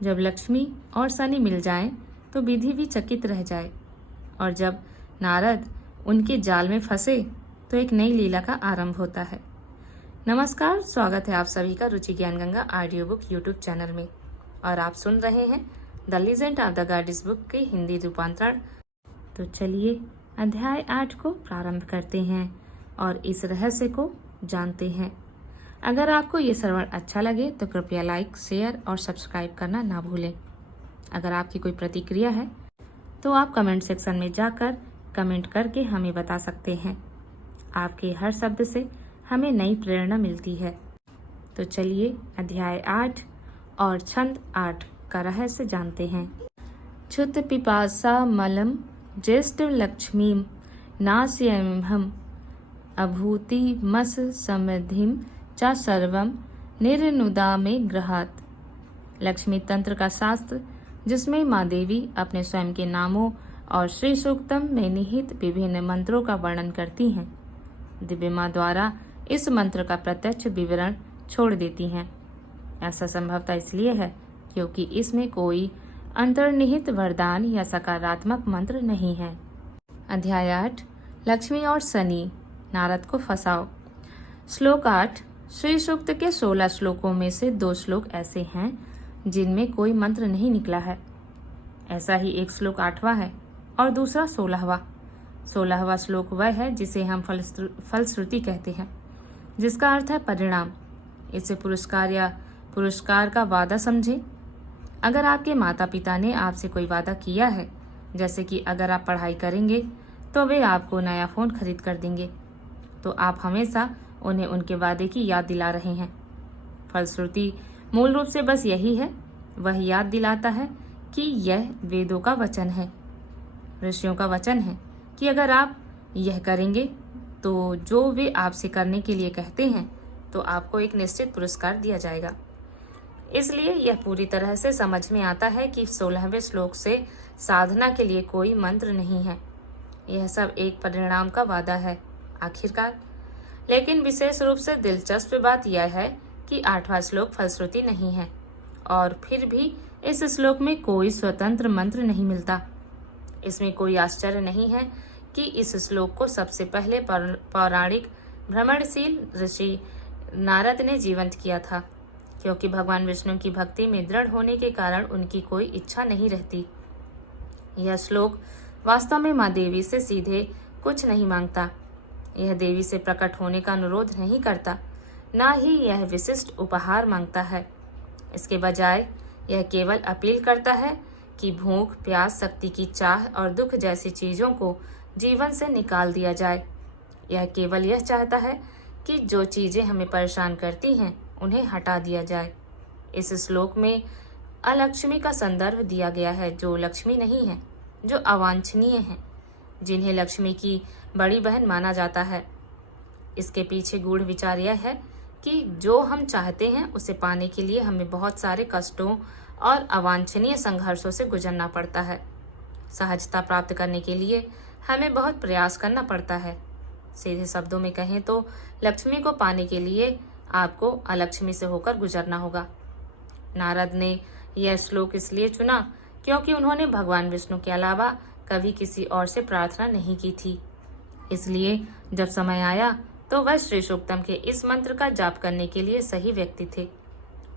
जब लक्ष्मी और शनि मिल जाएं तो विधि भी चकित रह जाए, और जब नारद उनके जाल में फंसे तो एक नई लीला का आरंभ होता है। नमस्कार, स्वागत है आप सभी का रुचि ज्ञान Ganga audio book YouTube channel में, और आप सुन रहे हैं the legend of the goddess book के हिंदी रूपांतरण। तो चलिए अध्याय 8 को प्रारंभ करते हैं और इस रहस्य को जानते हैं। अगर आपको ये श्रवण अच्छा लगे तो कृपया लाइक, शेयर और सब्सक्राइब करना ना भूलें। अगर आपकी कोई प्रतिक्रिया है तो आप कमेंट सेक्शन में जाकर कमेंट करके हमें बता सकते हैं। आपके हर शब्द से हमें नई प्रेरणा मिलती है। तो चलिए अध्याय 8 और छंद 8 का रहस्य जानते हैं। क्षुत पिपासा मलम ज्येष्ठ लक्ष्मीम नास्यमहम अभूति मस समधिम च सर्वम निर्नुदा में ग्रहात। लक्ष्मी तंत्र का शास्त्र, जिसमें माँ देवी अपने स्वयं के नामों और श्री सूक्तम में निहित विभिन्न मंत्रों का वर्णन करती हैं, दिव्य माँ द्वारा इस मंत्र का प्रत्यक्ष विवरण छोड़ देती हैं। ऐसा संभवतः इसलिए है क्योंकि इसमें कोई अंतर्निहित वरदान या सकारात्मक मंत्र नहीं है। अध्याय 8 लक्ष्मी और शनि, नारद को फंसाओ। श्लोक 8 श्री सूक्त के 16 श्लोकों में से 2 श्लोक ऐसे हैं जिनमें कोई मंत्र नहीं निकला है। ऐसा ही एक श्लोक 8वां है और दूसरा 16वां। 16वां श्लोक वह है जिसे हम फलश्रुति कहते हैं, जिसका अर्थ है परिणाम। इसे पुरस्कार या पुरस्कार का वादा समझे। अगर आपके माता पिता ने आपसे कोई वादा किया है, जैसे कि अगर आप पढ़ाई करेंगे तो वे आपको नया फ़ोन खरीद कर देंगे, तो आप हमेशा उन्हें उनके वादे की याद दिला रहे हैं। फलश्रुति मूल रूप से बस यही है, वह याद दिलाता है कि यह वेदों का वचन है, ऋषियों का वचन है कि अगर आप यह करेंगे तो जो वे आपसे करने के लिए कहते हैं तो आपको एक निश्चित पुरस्कार दिया जाएगा। इसलिए यह पूरी तरह से समझ में आता है कि 16वें श्लोक से साधना के लिए कोई मंत्र नहीं है। यह सब एक परिणाम का वादा है आखिरकार। लेकिन विशेष रूप से दिलचस्प बात यह है कि 8वां श्लोक फलश्रुति नहीं है, और फिर भी इस श्लोक में कोई स्वतंत्र मंत्र नहीं मिलता। इसमें कोई आश्चर्य नहीं है कि इस श्लोक को सबसे पहले पौराणिक भ्रमणशील ऋषि नारद ने जीवंत किया था, क्योंकि भगवान विष्णु की भक्ति में दृढ़ होने के कारण उनकी कोई इच्छा नहीं रहती। यह श्लोक वास्तव में माँ देवी से सीधे कुछ नहीं मांगता। यह देवी से प्रकट होने का अनुरोध नहीं करता, न ही यह विशिष्ट उपहार मांगता है। इसके बजाय यह केवल अपील करता है कि भूख, प्यास, शक्ति की चाह और दुख जैसी चीज़ों को जीवन से निकाल दिया जाए। यह केवल यह चाहता है कि जो चीज़ें हमें परेशान करती हैं उन्हें हटा दिया जाए। इस श्लोक में अलक्ष्मी का संदर्भ दिया गया है, जो लक्ष्मी नहीं है, जो अवांछनीय है, जिन्हें लक्ष्मी की बड़ी बहन माना जाता है। इसके पीछे गूढ़ विचार यह है कि जो हम चाहते हैं उसे पाने के लिए हमें बहुत सारे कष्टों और अवांछनीय संघर्षों से गुजरना पड़ता है। सहजता प्राप्त करने के लिए हमें बहुत प्रयास करना पड़ता है। सीधे शब्दों में कहें तो लक्ष्मी को पाने के लिए आपको अलक्ष्मी से होकर गुजरना होगा। नारद ने यह श्लोक इसलिए चुना क्योंकि उन्होंने भगवान विष्णु के अलावा कभी किसी और से प्रार्थना नहीं की थी। इसलिए जब समय आया तो वह श्री सूक्तम के इस मंत्र का जाप करने के लिए सही व्यक्ति थे,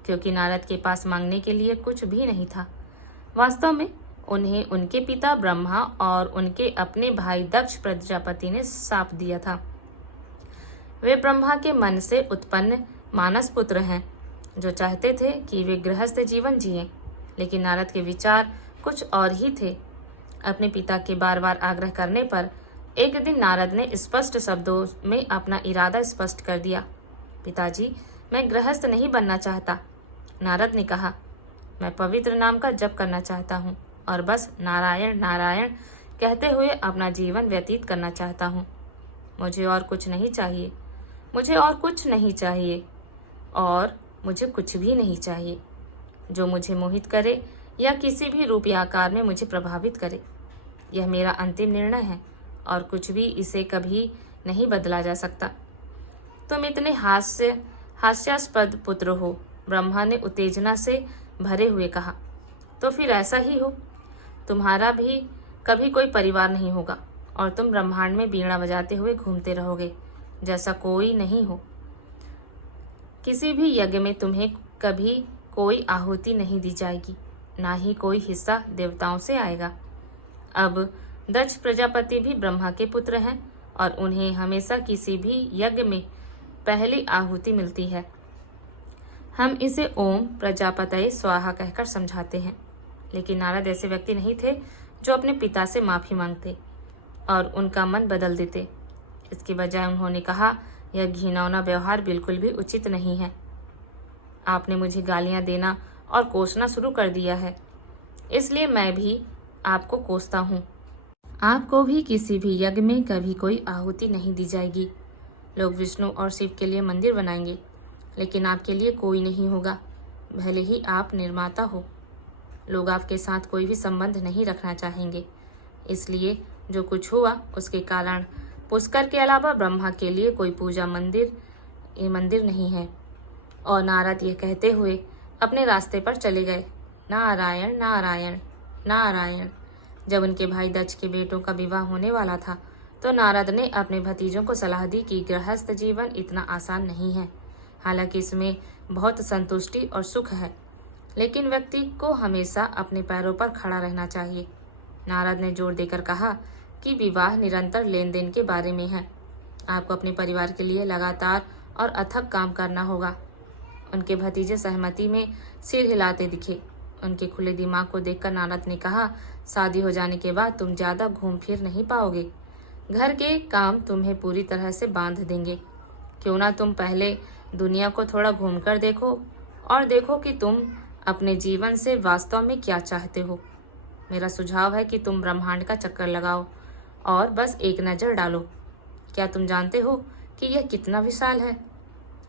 क्योंकि नारद के पास मांगने के लिए कुछ भी नहीं था। वास्तव में उन्हें उनके पिता ब्रह्मा और उनके अपने भाई दक्ष प्रजापति ने शाप दिया था। वे ब्रह्मा के मन से उत्पन्न मानस पुत्र हैं, जो चाहते थे कि वे गृहस्थ जीवन जिएं, लेकिन नारद के विचार कुछ और ही थे। अपने पिता के बार बार आग्रह करने पर एक दिन नारद ने स्पष्ट शब्दों में अपना इरादा स्पष्ट कर दिया। पिताजी, मैं गृहस्थ नहीं बनना चाहता। नारद ने कहा, मैं पवित्र नाम का जप करना चाहता हूँ और बस नारायण नारायण कहते हुए अपना जीवन व्यतीत करना चाहता हूँ। मुझे और कुछ नहीं चाहिए, मुझे और कुछ नहीं चाहिए, और मुझे कुछ भी नहीं चाहिए जो मुझे मोहित करे या किसी भी रूप या आकार में मुझे प्रभावित करे। यह मेरा अंतिम निर्णय है और कुछ भी इसे कभी नहीं बदला जा सकता। तुम इतने हास्यास्पद पुत्र हो, ब्रह्मा ने उत्तेजना से भरे हुए कहा। तो फिर ऐसा ही हो। तुम्हारा भी कभी कोई परिवार नहीं होगा और तुम ब्रह्मांड में बीड़ा बजाते हुए घूमते रहोगे जैसा कोई नहीं हो। किसी भी यज्ञ में तुम्हें कभी कोई आहुति नहीं दी जाएगी, ना ही कोई हिस्सा देवताओं से आएगा। अब दक्ष प्रजापति भी ब्रह्मा के पुत्र हैं और उन्हें हमेशा किसी भी यज्ञ में पहली आहुति मिलती है। हम इसे ओम प्रजापतये स्वाहा कहकर समझाते हैं। लेकिन नारद ऐसे व्यक्ति नहीं थे जो अपने पिता से माफी मांगते और उनका मन बदल देते। इसके बजाय उन्होंने कहा, यह घिनौना व्यवहार बिल्कुल भी उचित नहीं है। आपने मुझे गालियां देना और कोसना शुरू कर दिया है, इसलिए मैं भी आपको कोसता हूँ। आपको भी किसी भी यज्ञ में कभी कोई आहुति नहीं दी जाएगी। लोग विष्णु और शिव के लिए मंदिर बनाएंगे, लेकिन आपके लिए कोई नहीं होगा, भले ही आप निर्माता हो। लोग आपके साथ कोई भी संबंध नहीं रखना चाहेंगे, इसलिए जो कुछ हुआ उसके कारण पुष्कर के अलावा ब्रह्मा के लिए कोई पूजा मंदिर नहीं है। और नारद यह कहते हुए अपने रास्ते पर चले गए। नारायण नारायण नारायण। जब उनके भाई दक्ष के बेटों का विवाह होने वाला था तो नारद ने अपने भतीजों को सलाह दी कि गृहस्थ जीवन इतना आसान नहीं है। हालांकि इसमें बहुत संतुष्टि और सुख है, लेकिन व्यक्ति को हमेशा अपने पैरों पर खड़ा रहना चाहिए। नारद ने जोर देकर कहा कि विवाह निरंतर लेन देन के बारे में है। आपको अपने परिवार के लिए लगातार और अथक काम करना होगा। उनके भतीजे सहमति में सिर हिलाते दिखे। उनके खुले दिमाग को देखकर नारद ने कहा, शादी हो जाने के बाद तुम ज्यादा घूम फिर नहीं पाओगे। घर के काम तुम्हें पूरी तरह से बांध देंगे। क्यों ना तुम पहले दुनिया को थोड़ा घूमकर देखो और देखो कि तुम अपने जीवन से वास्तव में क्या चाहते हो। मेरा सुझाव है कि तुम ब्रह्मांड का चक्कर लगाओ और बस एक नज़र डालो। क्या तुम जानते हो कि यह कितना विशाल है?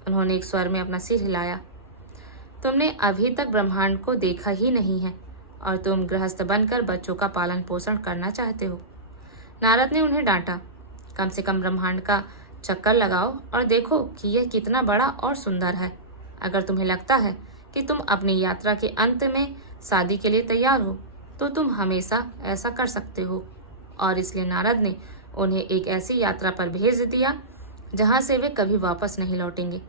उन्होंने एक स्वर में अपना सिर हिलाया। तुमने अभी तक ब्रह्मांड को देखा ही नहीं है और तुम गृहस्थ बनकर बच्चों का पालन पोषण करना चाहते हो। नारद ने उन्हें डांटा, कम से कम ब्रह्मांड का चक्कर लगाओ और देखो कि यह कितना बड़ा और सुंदर है। अगर तुम्हें लगता है कि तुम अपनी यात्रा के अंत में शादी के लिए तैयार हो तो तुम हमेशा ऐसा कर सकते हो। और इसलिए नारद ने उन्हें एक ऐसी यात्रा पर भेज दिया जहां से वे कभी वापस नहीं लौटेंगे,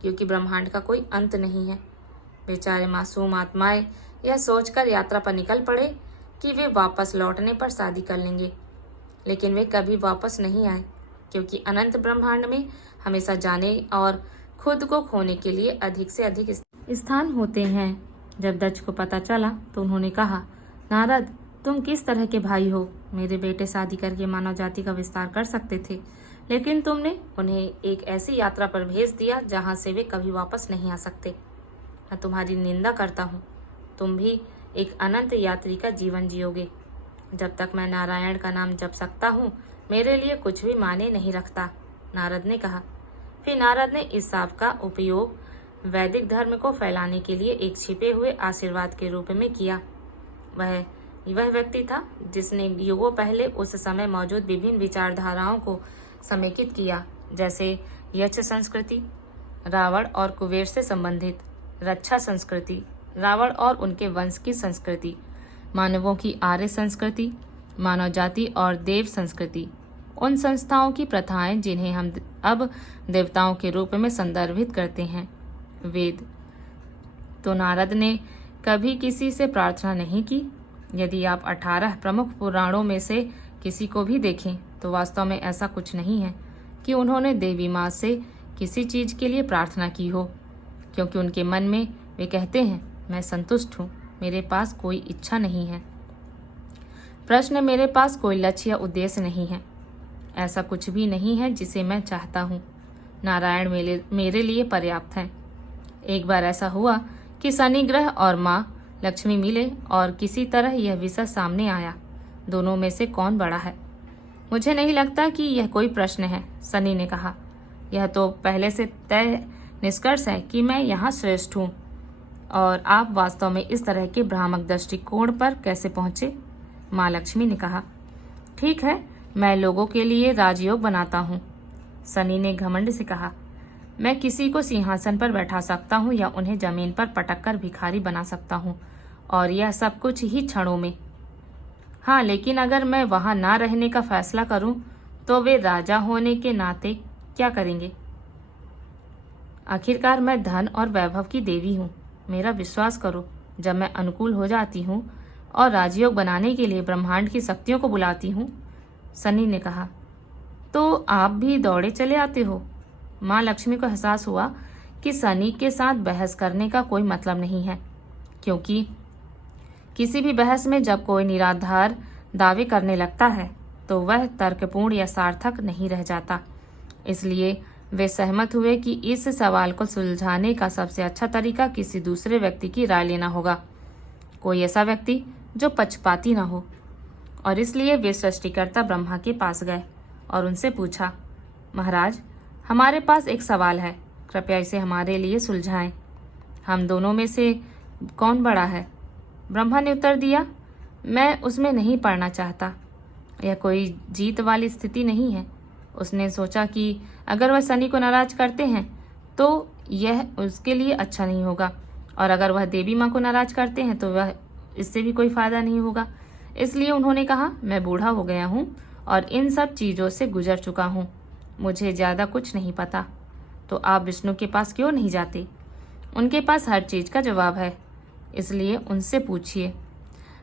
क्योंकि ब्रह्मांड का कोई अंत नहीं है। बेचारे मासूम आत्माएं यह सोचकर यात्रा पर निकल पड़े कि वे वापस लौटने पर शादी कर लेंगे, लेकिन वे कभी वापस नहीं आए, क्योंकि अनंत ब्रह्मांड में हमेशा जाने और खुद को खोने के लिए अधिक से अधिक स्थान होते हैं। जब दक्ष को पता चला तो उन्होंने कहा, नारद, तुम किस तरह के भाई हो? मेरे बेटे शादी करके मानव जाति का विस्तार कर सकते थे, लेकिन तुमने उन्हें एक ऐसी यात्रा पर भेज दिया जहां से वे कभी वापस नहीं आ सकते। मैं तुम्हारी निंदा करता हूँ। तुम भी एक अनंत यात्री का जीवन जियोगे। जब तक मैं नारायण का नाम जप सकता हूँ मेरे लिए कुछ भी मायने नहीं रखता, नारद ने कहा। फिर नारद ने इस शाप का उपयोग वैदिक धर्म को फैलाने के लिए एक छिपे हुए आशीर्वाद के रूप में किया। वह व्यक्ति था जिसने युगों पहले उस समय मौजूद विभिन्न विचारधाराओं को समेकित किया, जैसे यक्ष संस्कृति, रावण और कुबेर से संबंधित रक्षा संस्कृति, रावण और उनके वंश की संस्कृति, मानवों की आर्य संस्कृति, मानव जाति और देव संस्कृति, उन संस्थाओं की प्रथाएं जिन्हें हम अब देवताओं के रूप में संदर्भित करते हैं, वेद। तो नारद ने कभी किसी से प्रार्थना नहीं की। यदि आप 18 प्रमुख पुराणों में से किसी को भी देखें तो वास्तव में ऐसा कुछ नहीं है कि उन्होंने देवी माँ से किसी चीज़ के लिए प्रार्थना की हो, क्योंकि उनके मन में वे कहते हैं, मैं संतुष्ट हूँ, मेरे पास कोई इच्छा नहीं है। प्रश्न, मेरे पास कोई लक्ष्य या उद्देश्य नहीं है। ऐसा कुछ भी नहीं है जिसे मैं चाहता हूँ। नारायण मेरे लिए पर्याप्त है। एक बार ऐसा हुआ कि शनि ग्रह और माँ लक्ष्मी मिले और किसी तरह यह विषय सामने आया, दोनों में से कौन बड़ा है? मुझे नहीं लगता कि यह कोई प्रश्न है, शनि ने कहा। यह तो पहले से तय निष्कर्ष है कि मैं यहाँ श्रेष्ठ हूँ। और आप वास्तव में इस तरह के भ्रामक दृष्टिकोण पर कैसे पहुँचे? माँ लक्ष्मी ने कहा। ठीक है, मैं लोगों के लिए राजयोग बनाता हूँ, शनि ने घमंड से कहा। मैं किसी को सिंहासन पर बैठा सकता हूँ या उन्हें जमीन पर पटक कर भिखारी बना सकता हूँ, और यह सब कुछ ही क्षणों में। हाँ, लेकिन अगर मैं वहाँ ना रहने का फैसला करूँ तो वे राजा होने के नाते क्या करेंगे? आखिरकार मैं धन और वैभव की देवी हूँ। मेरा विश्वास करो, जब मैं अनुकूल हो जाती हूँ और राजयोग बनाने के लिए ब्रह्मांड की शक्तियों को बुलाती हूँ। सनी ने कहा, तो आप भी दौड़े चले आते हो? माँ लक्ष्मी को एहसास हुआ कि सनी के साथ बहस करने का कोई मतलब नहीं है, क्योंकि किसी भी बहस में जब कोई निराधार दावे करने लगता है तो वह तर्कपूर्ण या सार्थक नहीं रह जाता। इसलिए वे सहमत हुए कि इस सवाल को सुलझाने का सबसे अच्छा तरीका किसी दूसरे व्यक्ति की राय लेना होगा, कोई ऐसा व्यक्ति जो पक्षपाती न हो। और इसलिए वे सृष्टिकर्ता ब्रह्मा के पास गए और उनसे पूछा, महाराज, हमारे पास एक सवाल है, कृपया इसे हमारे लिए सुलझाएं। हम दोनों में से कौन बड़ा है? ब्रह्मा ने उत्तर दिया, मैं उसमें नहीं पड़ना चाहता। यह कोई जीत वाली स्थिति नहीं है। उसने सोचा कि अगर वह सनी को नाराज करते हैं तो यह उसके लिए अच्छा नहीं होगा, और अगर वह देवी माँ को नाराज करते हैं तो वह इससे भी कोई फायदा नहीं होगा। इसलिए उन्होंने कहा, मैं बूढ़ा हो गया हूँ और इन सब चीज़ों से गुजर चुका हूँ, मुझे ज़्यादा कुछ नहीं पता। तो आप विष्णु के पास क्यों नहीं जाते? उनके पास हर चीज़ का जवाब है, इसलिए उनसे पूछिए।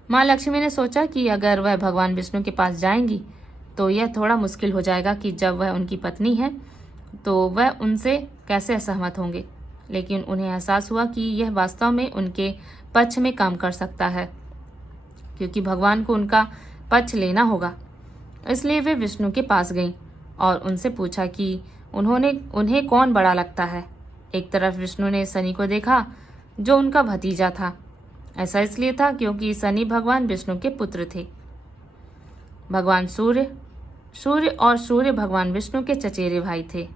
माँ लक्ष्मी ने सोचा कि अगर वह भगवान विष्णु के पास जाएंगी तो यह थोड़ा मुश्किल हो जाएगा कि जब वह उनकी पत्नी है तो वह उनसे कैसे असहमत होंगे, लेकिन उन्हें एहसास हुआ कि यह वास्तव में उनके पक्ष में काम कर सकता है, क्योंकि भगवान को उनका पक्ष लेना होगा। इसलिए वे विष्णु के पास गईं और उनसे पूछा कि उन्हें कौन बड़ा लगता है। एक तरफ विष्णु ने शनि को देखा, जो उनका भतीजा था। ऐसा इसलिए था क्योंकि शनि भगवान विष्णु के पुत्र थे। भगवान सूर्य भगवान विष्णु के चचेरे भाई थे,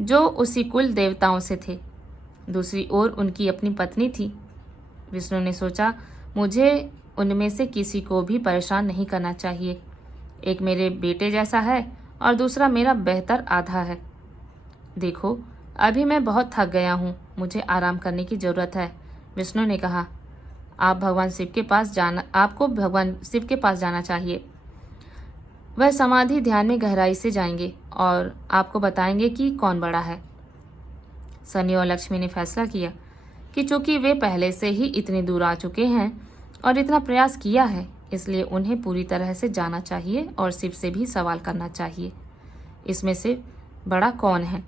जो उसी कुल देवताओं से थे। दूसरी ओर उनकी अपनी पत्नी थी। विष्णु ने सोचा, मुझे उनमें से किसी को भी परेशान नहीं करना चाहिए। एक मेरे बेटे जैसा है और दूसरा मेरा बेहतर आधा है। देखो, अभी मैं बहुत थक गया हूँ, मुझे आराम करने की ज़रूरत है। विष्णु ने कहा, आपको भगवान शिव के पास जाना चाहिए। वह समाधि ध्यान में गहराई से जाएंगे और आपको बताएंगे कि कौन बड़ा है। शनि और लक्ष्मी ने फैसला किया कि चूंकि वे पहले से ही इतनी दूर आ चुके हैं और इतना प्रयास किया है, इसलिए उन्हें पूरी तरह से जाना चाहिए और शिव से भी सवाल करना चाहिए, इसमें से बड़ा कौन है।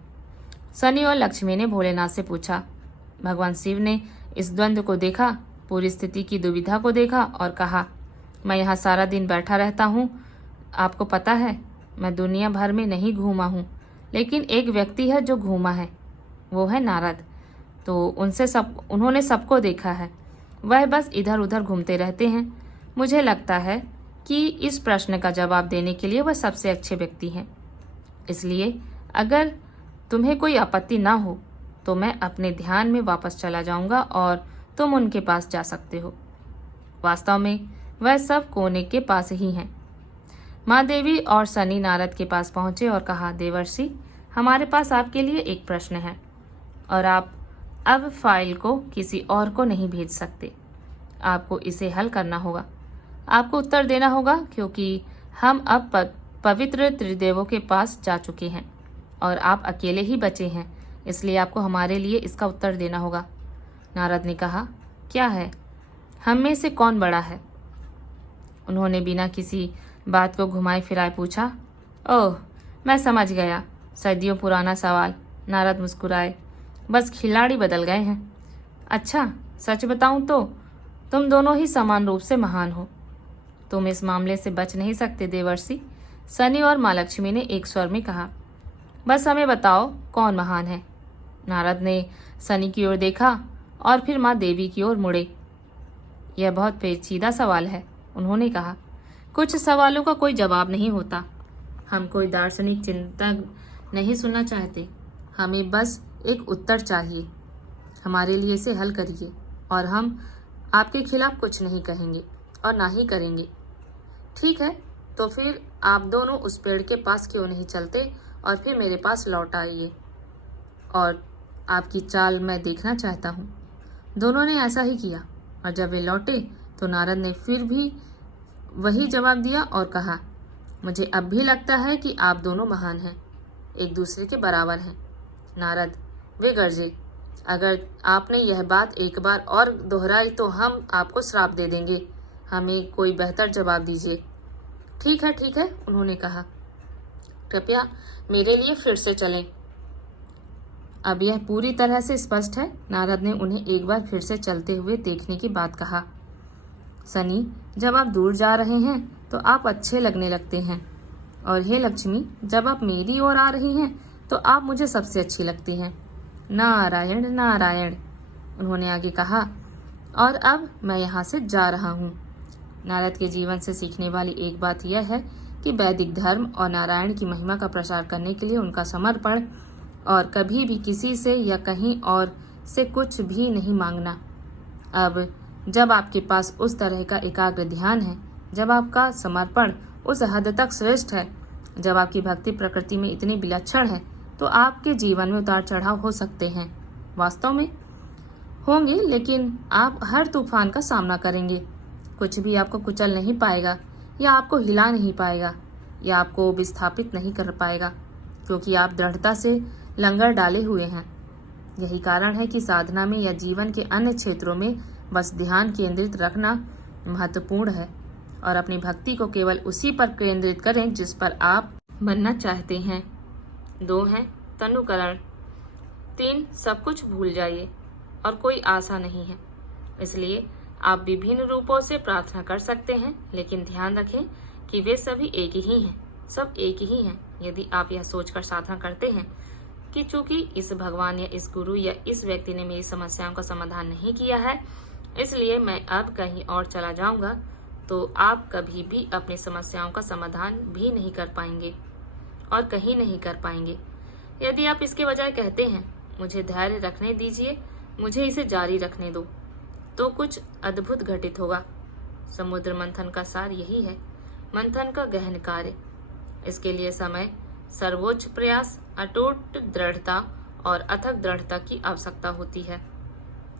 शनि और लक्ष्मी ने भोलेनाथ से पूछा। भगवान शिव ने इस द्वंद्व को देखा, पूरी स्थिति की दुविधा को देखा और कहा, मैं यहाँ सारा दिन बैठा रहता हूँ। आपको पता है, मैं दुनिया भर में नहीं घूमा हूँ, लेकिन एक व्यक्ति है जो घूमा है, वो है नारद। तो उन्होंने सबको देखा है, वह बस इधर उधर घूमते रहते हैं। मुझे लगता है कि इस प्रश्न का जवाब देने के लिए वह सबसे अच्छे व्यक्ति हैं। इसलिए अगर तुम्हें कोई आपत्ति ना हो तो मैं अपने ध्यान में वापस चला जाऊंगा और तुम उनके पास जा सकते हो। वास्तव में वह सब कोने के पास ही हैं। माँ देवी और शनि नारद के पास पहुंचे और कहा, देवर्षि, हमारे पास आपके लिए एक प्रश्न है और आप अब फाइल को किसी और को नहीं भेज सकते। आपको इसे हल करना होगा, आपको उत्तर देना होगा, क्योंकि हम अब पवित्र त्रिदेवों के पास जा चुके हैं और आप अकेले ही बचे हैं, इसलिए आपको हमारे लिए इसका उत्तर देना होगा। नारद ने कहा, क्या है? हम में से कौन बड़ा है? उन्होंने बिना किसी बात को घुमाए फिराए पूछा। ओह, मैं समझ गया, सदियों पुराना सवाल। नारद मुस्कुराए, बस खिलाड़ी बदल गए हैं। अच्छा, सच बताऊं तो तुम दोनों ही समान रूप से महान हो। तुम इस मामले से बच नहीं सकते देवर्षि, शनि और माँ लक्ष्मी ने एक स्वर में कहा। बस हमें बताओ, कौन महान है? नारद ने शनि की ओर देखा और फिर माँ देवी की ओर मुड़े। यह बहुत पेचीदा सवाल है, उन्होंने कहा। कुछ सवालों का कोई जवाब नहीं होता। हम कोई दार्शनिक चिंतन नहीं सुनना चाहते, हमें बस एक उत्तर चाहिए। हमारे लिए इसे हल करिए और हम आपके खिलाफ कुछ नहीं कहेंगे और ना ही करेंगे। ठीक है, तो फिर आप दोनों उस पेड़ के पास क्यों नहीं चलते और फिर मेरे पास लौट आइए, और आपकी चाल मैं देखना चाहता हूँ। दोनों ने ऐसा ही किया और जब वे लौटे तो नारद ने फिर भी वही जवाब दिया और कहा, मुझे अब भी लगता है कि आप दोनों महान हैं, एक दूसरे के बराबर हैं। नारद वे गरजे, अगर आपने यह बात एक बार और दोहराई तो हम आपको श्राप दे देंगे। हमें कोई बेहतर जवाब दीजिए। ठीक है, उन्होंने कहा, कृपया मेरे लिए फिर से चलें। अब यह पूरी तरह से स्पष्ट है। नारद ने उन्हें एक बार फिर से चलते हुए देखने की बात कहा। सनी, जब आप दूर जा रहे हैं तो आप अच्छे लगने लगते हैं, और हे लक्ष्मी, जब आप मेरी ओर आ रही हैं तो आप मुझे सबसे अच्छी लगती हैं। नारायण नारायण, उन्होंने आगे कहा, और अब मैं यहाँ से जा रहा हूँ। नारद के जीवन से सीखने वाली एक बात यह है कि वैदिक धर्म और नारायण की महिमा का प्रचार करने के लिए उनका समर्पण और कभी भी किसी से या कहीं और से कुछ भी नहीं मांगना। अब जब आपके पास उस तरह का एकाग्र ध्यान है, जब आपका समर्पण उस हद तक श्रेष्ठ है, जब आपकी भक्ति प्रकृति में इतनी विलक्षण है, तो आपके जीवन में उतार चढ़ाव हो सकते हैं। वास्तव में होंगे, लेकिन आप हर तूफान का सामना करेंगे। कुछ भी आपको कुचल नहीं पाएगा, या आपको हिला नहीं पाएगा, या आपको विस्थापित नहीं कर पाएगा, क्योंकि आप दृढ़ता से लंगर डाले हुए हैं। यही कारण है कि साधना में या जीवन के अन्य क्षेत्रों में बस ध्यान केंद्रित रखना महत्वपूर्ण है, और अपनी भक्ति को केवल उसी पर केंद्रित करें जिस पर आप बनना चाहते हैं। 2 है तनुकरण। 3 सब कुछ भूल जाइए, और कोई आशा नहीं है। इसलिए आप विभिन्न रूपों से प्रार्थना कर सकते हैं, लेकिन ध्यान रखें कि वे सभी एक ही हैं, सब एक ही हैं। यदि आप यह सोचकर साधना करते हैं कि चूंकि इस भगवान या इस गुरु या इस व्यक्ति ने मेरी समस्याओं का समाधान नहीं किया है, इसलिए मैं अब कहीं और चला जाऊंगा, तो आप कभी भी अपनी समस्याओं का समाधान भी नहीं कर पाएंगे और कहीं नहीं कर पाएंगे। यदि आप इसके बजाय कहते हैं, मुझे धैर्य रखने दीजिए, मुझे इसे जारी रखने दो, तो कुछ अद्भुत घटित होगा। समुद्र मंथन का सार यही है, मंथन का गहन कार्य। इसके लिए समय, सर्वोच्च प्रयास, अटूट दृढ़ता और अथक दृढ़ता की आवश्यकता होती है।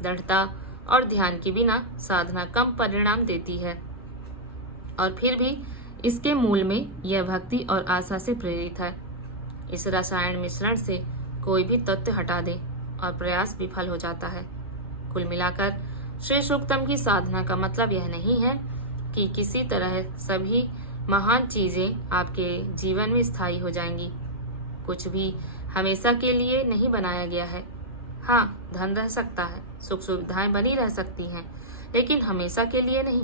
दृढ़ता और ध्यान के बिना साधना कम परिणाम देती है, और फिर भी इसके मूल में यह भक्ति और आशा से प्रेरित है। इस रसायन मिश्रण से कोई भी तत्व हटा दे और प्रयास विफल हो जाता है। कुल मिलाकर श्री सूक्तम की साधना का मतलब यह नहीं है कि किसी तरह सभी महान चीजें आपके जीवन में स्थायी हो जाएंगी। कुछ भी हमेशा के लिए नहीं बनाया गया है। हाँ, धन रह सकता है, सुख सुविधाएं बनी रह सकती हैं, लेकिन हमेशा के लिए नहीं।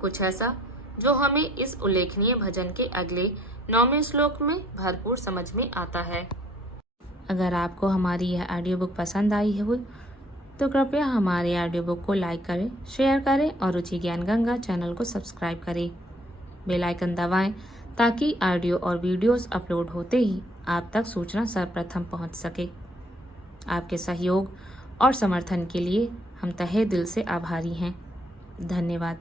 कुछ ऐसा जो हमें इस उल्लेखनीय भजन के अगले 9वें श्लोक में भरपूर समझ में आता है। अगर आपको हमारी यह ऑडियो बुक पसंद आई है तो कृपया हमारे ऑडियो बुक को लाइक करें, शेयर करें और रुचि ज्ञान गंगा चैनल को सब्सक्राइब करें। बेल आइकन दबाएं ताकि ऑडियो और वीडियोस अपलोड होते ही आप तक सूचना सर्वप्रथम पहुंच सके। आपके सहयोग और समर्थन के लिए हम तहे दिल से आभारी हैं। धन्यवाद।